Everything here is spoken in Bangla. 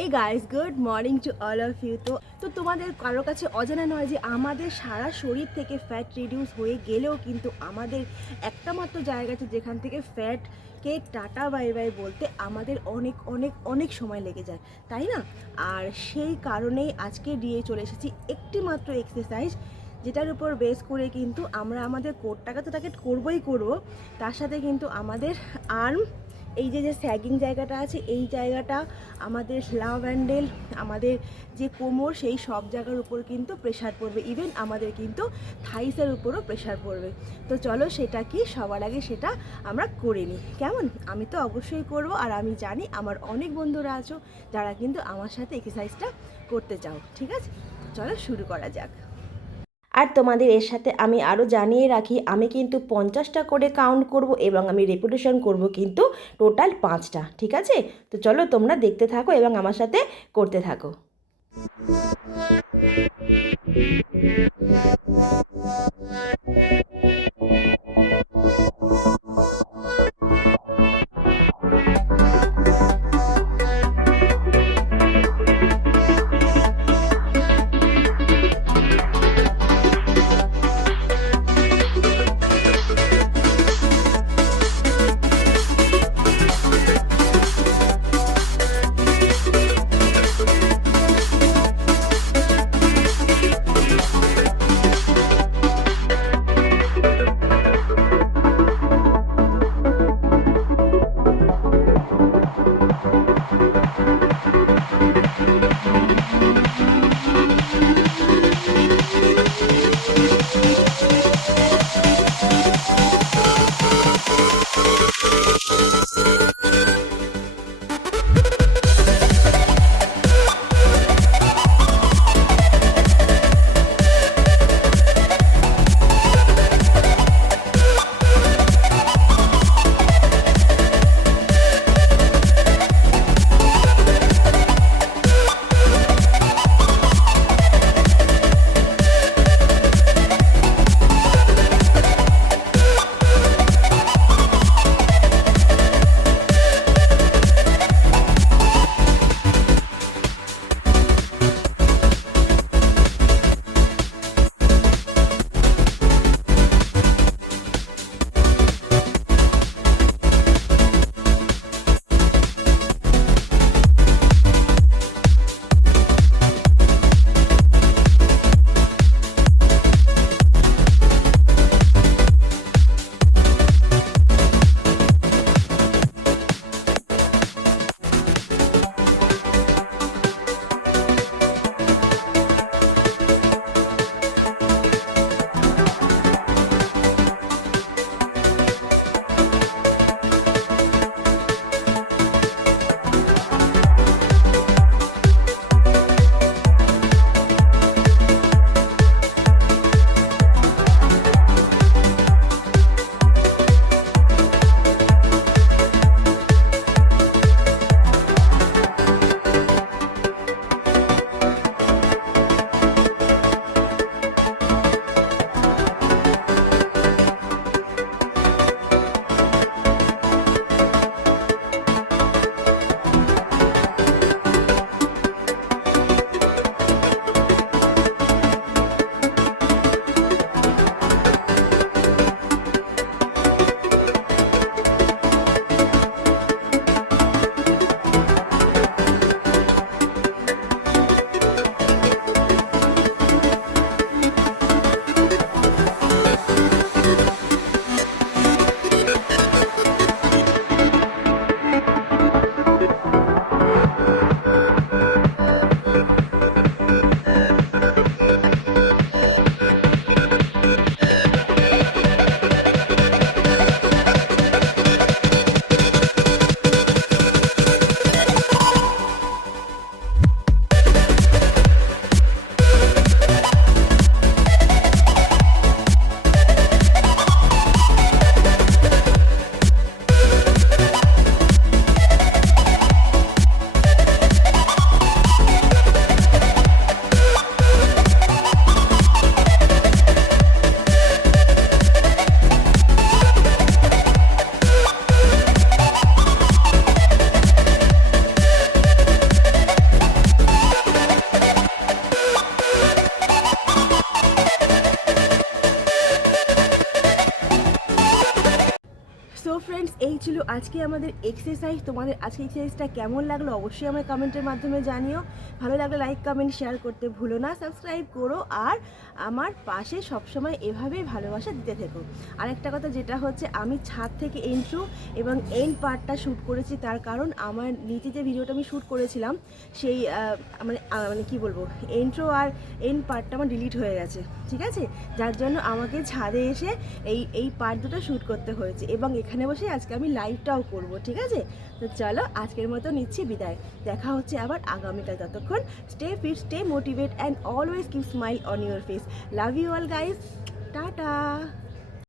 এই guys, good morning to all of you. তো তোমাদের কারোর কাছে অজানা নয় যে আমাদের সারা শরীর থেকে ফ্যাট রিডিউস হয়ে গেলেও কিন্তু আমাদের একটা মাত্র জায়গা আছে যেখান থেকে ফ্যাটকে টাটা বাই বাই বলতে আমাদের অনেক অনেক অনেক সময় লেগে যায়, তাই না? আর সেই কারণেই আজকে দিয়ে চলে এসেছি একটি মাত্র এক্সারসাইজ, যেটার উপর বেস করে কিন্তু আমরা আমাদের কোরটাকে তো টার্গেট করবোই করবো, তার সাথে কিন্তু আমাদের আর্ম, এই যে যে স্যাগিং জায়গাটা আছে এই জায়গাটা, আমাদের লাভ হ্যান্ডেল, আমাদের যে কোমর, সেই সব জায়গার উপর কিন্তু প্রেশার পড়বে। ইভেন আমাদের কিন্তু থাইসের উপরও প্রেশার পড়বে। তো চলো সেটা কি সবার আগে সেটা আমরা করে নিই, কেমন? আমি তো অবশ্যই করব, আর আমি জানি আমার অনেক বন্ধুরা আছো যারা কিন্তু আমার সাথে এক্সারসাইজটা করতে চাও। ঠিক আছে, চলো শুরু করা যাক। আর তোমাদের এর সাথে আমি আরও জানিয়ে রাখি, আমি কিন্তু 50টা করে কাউন্ট করব এবং আমি রেপিটেশন করব কিন্তু টোটাল 5টা। ঠিক আছে, তো চলো তোমরা দেখতে থাকো এবং আমার সাথে করতে থাকো। আজকে আমাদের এক্সারসাইজ, তোমাদের আজকে এক্সারসাইজটা কেমন লাগলো অবশ্যই আমার কমেন্টের মাধ্যমে জানিও। ভালো লাগলে লাইক কমেন্ট শেয়ার করতে ভুলো না, সাবস্ক্রাইব করো আর আমার পাশে সবসময় এভাবেই ভালোবাসা দিতে থেকো। আরেকটা কথা যেটা হচ্ছে, আমি ছাদ থেকে ইন্ট্রো এবং এন্ড পার্টটা শ্যুট করেছি, তার কারণ আমার নিচে যে ভিডিওটা আমি শ্যুট করেছিলাম সেই মানে কি বলবো, ইন্ট্রো আর এন্ড পার্টটা আমার ডিলিট হয়ে গেছে, ঠিক আছে, যার জন্য আমাকে ছাদে এসে এই পার্ট দুটো শ্যুট করতে হয়েছে এবং এখানে বসে আজকে আমি লাইভটাও করব, ঠিক আছে। তো চলো আজকের মতো নিচ্ছি বিদায়, দেখা হচ্ছে আবার আগামীকাল। ততক্ষণ stay fit, stay motivate and always keep smile on your face. Love you all guys, tata.